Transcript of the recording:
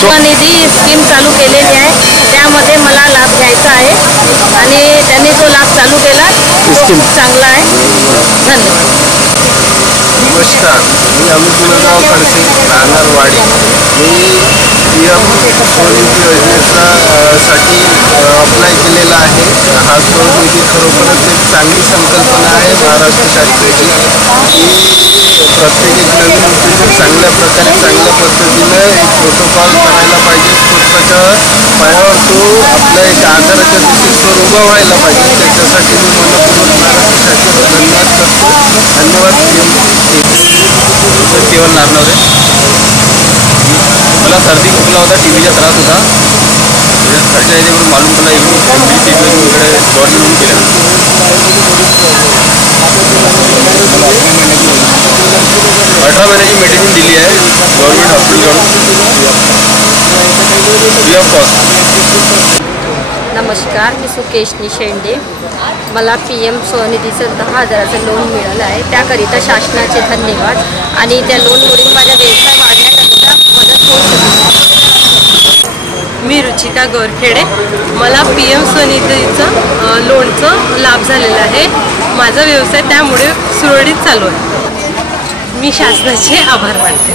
Svanidhi scheme चालू केलेली आहे, त्यामध्ये मला लाभ घ्यायचा आहे आणि त्यांनी जो लाभ चालू केला तो खूप चांगला आहे. धन्यवाद. नमस्कार, मी अमित गुणगाव खडसे, राहणार वाडी. मी PM स्वनिधी योजनेसाठी अप्लाय केलेला आहे. हा स्वनिधी खरोखरच एक चांगली संकल्पना आहे महाराष्ट्र शासनाची, की प्रत्येक एक नवीन उद्योजक चांगल्या प्रकारे चांगल्या पद्धतीनं एक प्रोटोकॉल करायला पाहिजे. स्वतःच्या पायावर तो आपल्या एक आधाराच्या बेसिसवर उभा व्हायला पाहिजे. त्याच्यासाठी मी मनपूर्वक महाराष्ट्र शासनाचा धन्यवाद करतो. धन्यवाद. केवळ नारनवरे. मला सर्दी खोकला होता, टीबीचा त्रास होता. खर्च याच्यावरून मालूम पडला इकडे गव्हर्नमेंटहून केला. 18 महिन्याची मेडिसिन दिली आहे गव्हर्नमेंट हॉस्पिटलकडून फ्री ऑफ कॉस्ट. नमस्कार, मी सुकेशनी शेंडे. मला PM स्वनिधीचं 10,000चं लोन मिळालं आहे. त्याकरिता शासनाचे धन्यवाद आणि त्या लोनमुळे माझा व्यवसाय वाढण्याकरिता मदत होऊ शकते. मी रुचिका गोरखेडे. मला PM स्वनिधीचं लोनचं लाभ झालेला आहे. माझा व्यवसाय त्यामुळे सुरळीत चालू आहे. मी शासनाचे आभार मानते.